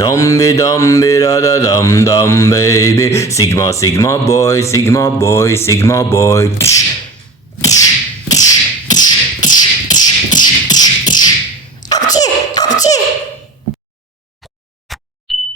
Dumbi dumbi da da dum dum baby. Sigma sigma boy, sigma boy, sigma boy.